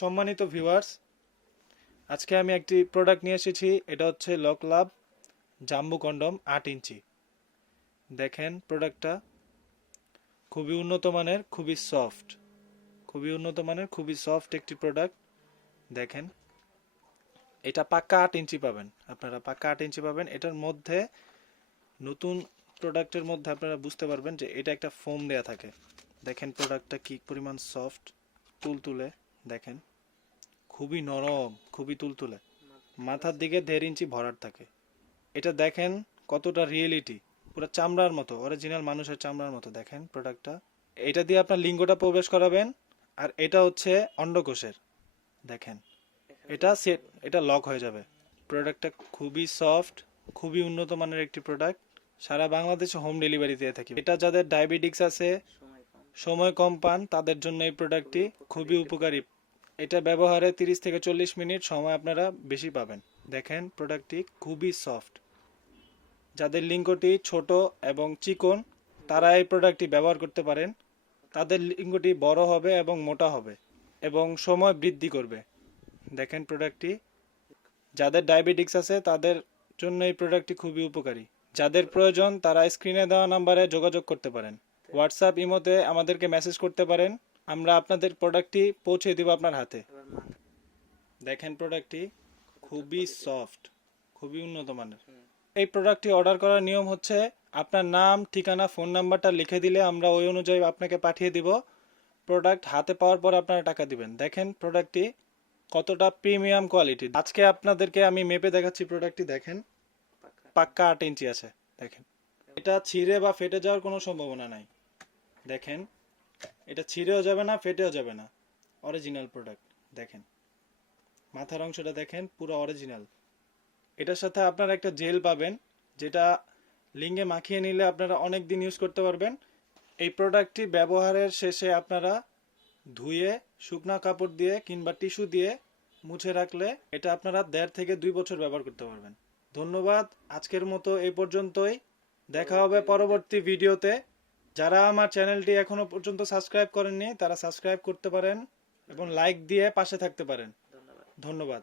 সম্মানিত ভিউয়ার্স আজকে আমি একটি প্রোডাক্ট নিয়ে এসেছি। এটা হচ্ছে লক লাভ জাম্বু কন্ডম আট ইঞ্চি। দেখেন প্রোডাক্টটা খুবই উন্নত মানের, খুবই সফট খুবই উন্নত মানের, খুবই সফট একটি প্রোডাক্ট দেখেন, এটা পাক্কা আট ইঞ্চি পাবেন। আপনারা পাক্কা আট ইঞ্চি পাবেন। এটার মধ্যে নতুন প্রোডাক্টের মধ্যে আপনারা বুঝতে পারবেন যে এটা একটা ফোম দেয়া থাকে। দেখেন প্রোডাক্টটা কি পরিমাণ সফট তুলতুলে। দেখেন, খুবই নরম, খুবই তুলতুলে। মাথার দিকে দেড় ইঞ্চি ভরাট থাকে। এটা দেখেন কতটা রিয়েলিটি, পুরো চামড়ার মতো, অরিজিনাল মানুষের চামড়ার মতো। দেখেন প্রোডাক্টটা। এটা দিয়ে আপনার লিঙ্গটা প্রবেশ করাবেন, আর এটা হচ্ছে অন্ডকোষের। দেখেন, এটা সেট এটা লক হয়ে যাবে। প্রোডাক্টটা খুবই সফট, খুবই উন্নত মানের একটি প্রোডাক্ট। সারা বাংলাদেশে হোম ডেলিভারি দিয়ে থাকি। এটা যাদের ডায়াবেটিক্স আছে, সময় কম পান, তাদের জন্য এই প্রোডাক্টটি খুবই উপকারী। এটা ব্যবহারে 30 থেকে চল্লিশ মিনিট সময় আপনারা বেশি পাবেন। দেখেন প্রোডাক্টটি খুবই সফট যাদের লিঙ্গটি ছোট এবং চিকন তারা এই প্রোডাক্টটি ব্যবহার করতে পারেন। তাদের লিঙ্গটি বড় হবে এবং মোটা হবে এবং সময় বৃদ্ধি করবে। দেখেন প্রোডাক্টটি যাদের ডায়াবেটিক্স আছে, তাদের জন্য এই প্রোডাক্টটি খুবই উপকারী। যাদের প্রয়োজন, তারা স্ক্রিনে দেওয়া নাম্বারে যোগাযোগ করতে পারেন। হোয়াটসঅ্যাপ ইমোতে আমাদেরকে মেসেজ করতে পারেন। আমরা আপনাদের প্রোডাক্টটি পৌঁছে দিব আপনার হাতে। দেখেন প্রোডাক্টটি খুবই সফট খুবই উন্নত মানের। এই প্রোডাক্টটি অর্ডার করার নিয়ম হচ্ছে আপনার নাম, ঠিকানা ফোন নাম্বারটা লিখে দিলে আমরা ওই অনুযায়ী আপনাকে পাঠিয়ে দিব। প্রোডাক্ট হাতে পাওয়ার পর আপনারা টাকা দিবেন। দেখেন প্রোডাক্টটি কতটা প্রিমিয়াম কোয়ালিটি আজকে আপনাদেরকে আমি মেপে দেখাচ্ছি প্রোডাক্টটি দেখেন। পাক্কা আট ইঞ্চি আছে, দেখেন। এটা ছিঁড়ে বা ফেটে যাওয়ার কোনো সম্ভাবনা নাই। দেখেন। এটা ছিঁড়েও যাবে না ফেটেও যাবে না। অরিজিনাল প্রোডাক্ট দেখেন। মাথার অংশটা দেখেন পুরো অরিজিনাল এটার সাথে আপনারা একটা জেল পাবেন যেটা লিঙ্গে মাখিয়ে নিলে আপনারা অনেক দিন ইউজ করতে পারবেন। এই প্রোডাক্টটি ব্যবহারের শেষে আপনারা ধুয়ে শুকনা কাপড় দিয়ে কিংবা টিস্যু দিয়ে মুছে রাখলে এটা আপনারা দেড় থেকে দুই বছর ব্যবহার করতে পারবেন। ধন্যবাদ আজকের মতো এই পর্যন্তই। দেখা হবে পরবর্তী ভিডিওতে যারা আমার চ্যানেলটি এখনও পর্যন্ত সাবস্ক্রাইব করেননি তারা সাবস্ক্রাইব করতে পারেন এবং লাইক দিয়ে পাশে থাকতে পারেন। ধন্যবাদ।